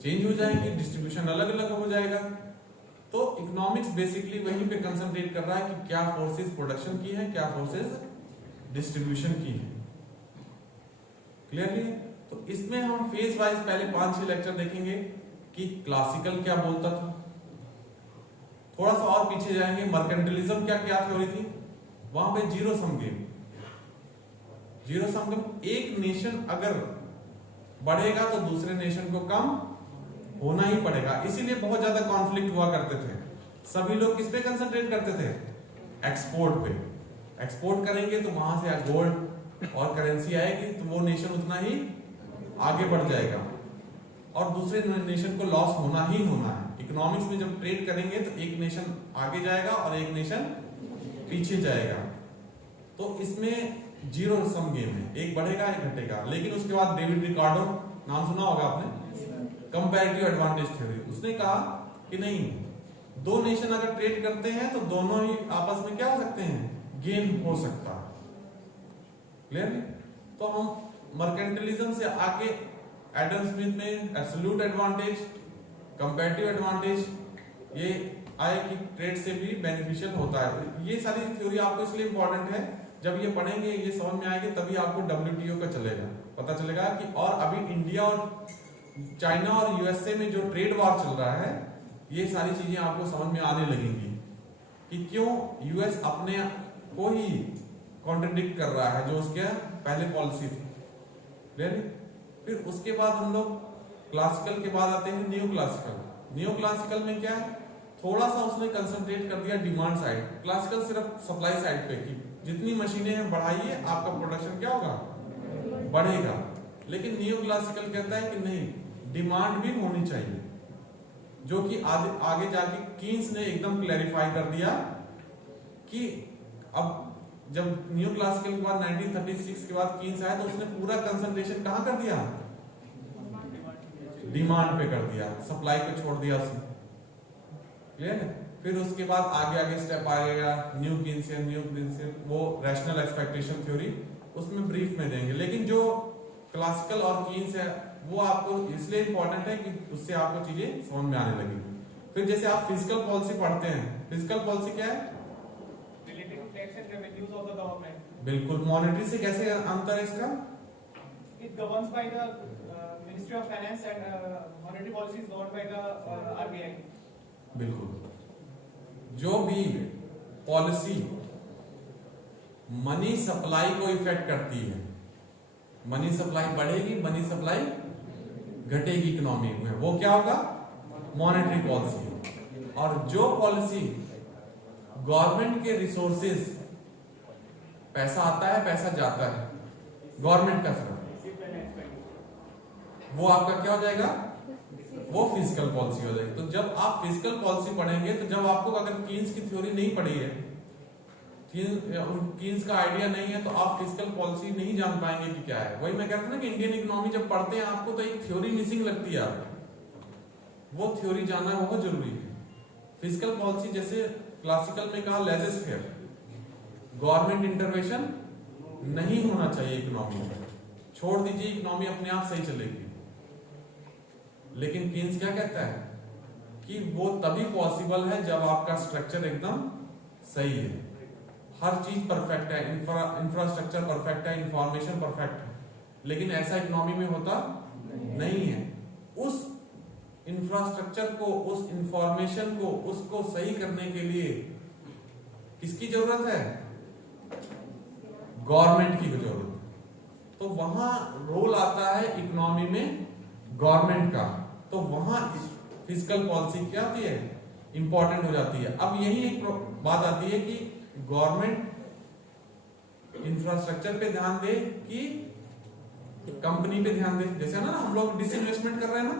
Change हो जाएंगी, distribution अलग अलग हो जाएगा। तो इकोनॉमिक्स बेसिकली वहीं पे कंसंट्रेट कर रहा है कि क्या फोर्सेस प्रोडक्शन की है, क्या फोर्सेस डिस्ट्रीब्यूशन की है। क्लियरली? तो इसमें हम फेज वाइज पहले 5-6 लेक्चर देखेंगे कि क्लासिकल क्या बोलता था, थोड़ा सा और पीछे जाएंगे मर्केंटिलिज्म क्या क्या थ्योरी थी, वहां पे zero sum game. Zero sum game, एक नेशन अगर बढ़ेगा तो दूसरे नेशन को कम होना ही पड़ेगा, इसीलिए बहुत ज्यादा कॉन्फ्लिक्ट हुआ करते थे। सभी लोग किस पे कंसंट्रेट करते थे? एक्सपोर्ट पे। एक्सपोर्ट करेंगे तो वहां से गोल्ड और करेंसी आएगी तो वो नेशन उतना ही आगे बढ़ जाएगा और दूसरे नेशन को लॉस होना ही होना है। इकोनॉमिक्स में जब ट्रेड करेंगे तो एक नेशन आगे जाएगा और एक नेशन पीछे जाएगा। तो इसमें जीरो सम गेम है, एक बढ़ेगा एक घटेगा। लेकिन उसके बाद डेविड रिकार्डो, नाम सुना होगा आपने, कंपैरेटिव एडवांटेज थ्योरी, उसने कहा कि नहीं, दो नेशन अगर ट्रेड करते हैं तो दोनों ही आपस में क्या हो सकते हैं, गेन हो सकता है। क्लियर? तो हम मर्केंटिलिज्म से आगे एडम स्मिथ में एब्सोल्यूट एडवांटेज, कंपैरेटिव एडवांटेज ये आए कि ट्रेड से भी बेनिफिशियल होता है। ये सारी थ्योरी आपको इसलिए इंपॉर्टेंट है, जब ये पढ़ेंगे ये समझ में आएगी तभी आपको WTO का चलेगा, पता चलेगा कि और अभी इंडिया और चाइना और यूएसए में जो ट्रेड वॉर चल रहा है, ये सारी चीजें आपको समझ में आने लगेंगी कि क्यों यूएस अपने को ही कॉन्ट्रडिक्ट कर रहा है जो उसके पहले पॉलिसी थी। फिर उसके बाद हम लोग क्लासिकल के बाद आते हैं न्यू क्लासिकल। न्यू क्लासिकल में क्या है, थोड़ा सा उसने कंसंट्रेट कर दिया डिमांड साइड, क्लासिकल सिर्फ सप्लाई साइड पे की, जितनी मशीनें हैं बढ़ाइए आपका प्रोडक्शन क्या होगा, बढ़ेगा। लेकिन न्यू क्लासिकल कहता है कि नहीं, डिमांड भी होनी चाहिए, जो कि आगे जाके कीन्स ने एकदम क्लैरिफाई कर दिया कि अब जब न्यू क्लासिकल के बाद 1936 के बाद कीन्स आया तो उसने पूरा कंसंट्रेशन कहां कर दिया, डिमांड पे कर दिया, सप्लाई को छोड़ दिया उसने। क्लियर है? फिर उसके बाद आगे आगे स्टेप आएगा न्यू कीन्सियन, वो रैशनल एक्सपेक्टेशन थ्योरी, उसमें ब्रीफ में देंगे। लेकिन जो क्लासिकल और कीन्स है वो आपको इसलिए इंपॉर्टेंट है कि उससे आपको चीजें समझ में आने लगेगी। फिर जैसे आप फिजिकल पॉलिसी पढ़ते हैं, फिजिकल पॉलिसी क्या है, related to tax and revenues of the government. बिल्कुल, मॉनेटरी से कैसे अंतर है इसका, it governs by the ministry of finance and monetary policy is governed by the RBI. बिल्कुल, जो भी पॉलिसी मनी सप्लाई को इफेक्ट करती है, मनी सप्लाई बढ़ेगी, मनी सप्लाई घटेगी इकोनॉमी में, वो क्या होगा, मॉनेटरी पॉलिसी। और जो पॉलिसी गवर्नमेंट के रिसोर्सेज, पैसा आता है पैसा जाता है गवर्नमेंट का सिर्फ, वो आपका क्या हो जाएगा, वो फिजिकल पॉलिसी हो जाएगी। तो जब आप फिजिकल पॉलिसी पढ़ेंगे तो जब आपको अगर कीन्स की थ्योरी नहीं पढ़ी है, कीन्स का आइडिया नहीं है, तो आप फिजिकल पॉलिसी नहीं जान पाएंगे कि क्या है। वही मैं कहता हूं ना कि इंडियन इकोनॉमी जब पढ़ते हैं आपको तो एक थ्योरी मिसिंग लगती है आपको, वो थ्योरी जानना बहुत जरूरी है। फिजिकल पॉलिसी जैसे क्लासिकल में कहा लेजेस फेयर, गवर्नमेंट इंटरवेंशन नहीं होना चाहिए इकोनॉमी में, छोड़ दीजिए इकोनॉमी अपने आप सही चलेगी। लेकिन कीन्स क्या कहता है कि वो तभी पॉसिबल है जब आपका स्ट्रक्चर एकदम सही है, हर चीज परफेक्ट है, इंफ्रास्ट्रक्चर परफेक्ट है, इंफॉर्मेशन परफेक्ट है। लेकिन ऐसा इकोनॉमी में होता नहीं है। उस इंफ्रास्ट्रक्चर को, उस इंफॉर्मेशन को, उसको सही करने के लिए किसकी जरूरत है, गवर्नमेंट की जरूरत है। तो वहां रोल आता है इकोनॉमी में गवर्नमेंट का, तो वहां फिजिकल पॉलिसी क्या होती है, इंपॉर्टेंट हो जाती है। अब यही एक बात आती है कि गवर्नमेंट इंफ्रास्ट्रक्चर पे ध्यान दे कि कंपनी पे ध्यान दे। जैसे ना हम लोग डिसइन्वेस्टमेंट कर रहे हैं ना,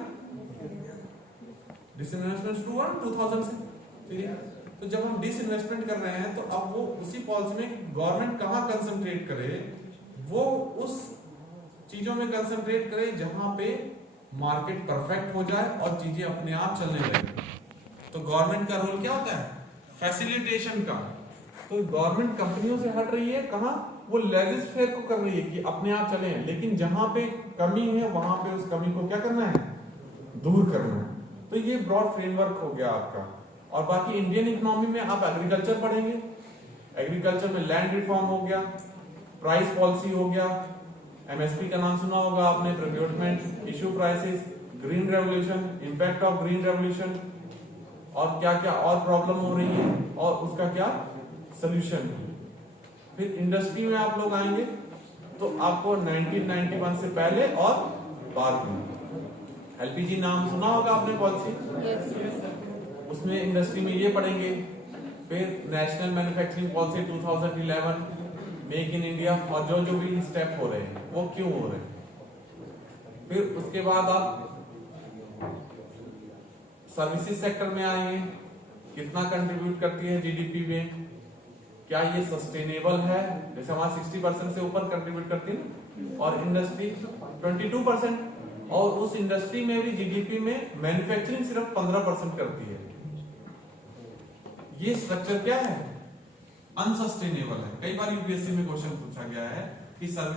डिसइन्वेस्टमेंट शुरू हुआ 2000 से, ठीक है। तो जब हम डिसइन्वेस्टमेंट कर रहे हैं तो अब वो उसी पॉलिसी में गवर्नमेंट कहां कंसंट्रेट करे, वो उस चीजों में कंसंट्रेट करे जहां पे मार्केट परफेक्ट हो जाए और चीजें अपने आप चलने लगे। तो गवर्नमेंट का रोल क्या होता है, फैसिलिटेशन का। तो गवर्नमेंट कंपनियों से हट रही है, कहां, वो लेजिस फेयर को कर रही है कि अपने आप चले। लेकिन जहां पे कमी है वहां पे उस कमी को क्या करना है, दूर करना है। तो ये ब्रॉड फ्रेमवर्क हो गया आपका। और बाकी इंडियन इकोनॉमी में आप एग्रीकल्चर पढ़ेंगे, एग्रीकल्चर में लैंड रिफॉर्म हो गया, प्राइस पॉलिसी हो गया, एमएसपी का नाम सुना होगा आपने, procurement, issue prices, green revolution, impact of green revolution, और क्या क्या और प्रॉब्लम हो रही है और उसका क्या सोल्यूशन। फिर इंडस्ट्री में आप लोग आएंगे तो आपको 1991 से पहले और बाद में एलपीजी नाम सुना होगा आपने पॉलिसी, उसमें इंडस्ट्री में ये पढ़ेंगे। फिर national manufacturing policy 2011, make in India, और जो भी स्टेप हो रहे हैं वो क्यों हो रहे हैं। फिर उसके बाद आप सर्विसेज सेक्टर में आएंगे, कितना कंट्रीब्यूट करती है जीडीपी में, क्या ये सस्टेनेबल है, जैसे हमारा 60% से ऊपर कंट्रीब्यूट करती है, और इंडस्ट्री 22%, और उस इंडस्ट्री में भी जीडीपी में मैन्युफैक्चरिंग सिर्फ 15% करती है। ये स्ट्रक्चर क्या है, अनसस्टेनेबल है। कई बार यूपीएससी में क्वेश्चन पूछा गया है कि सर्विस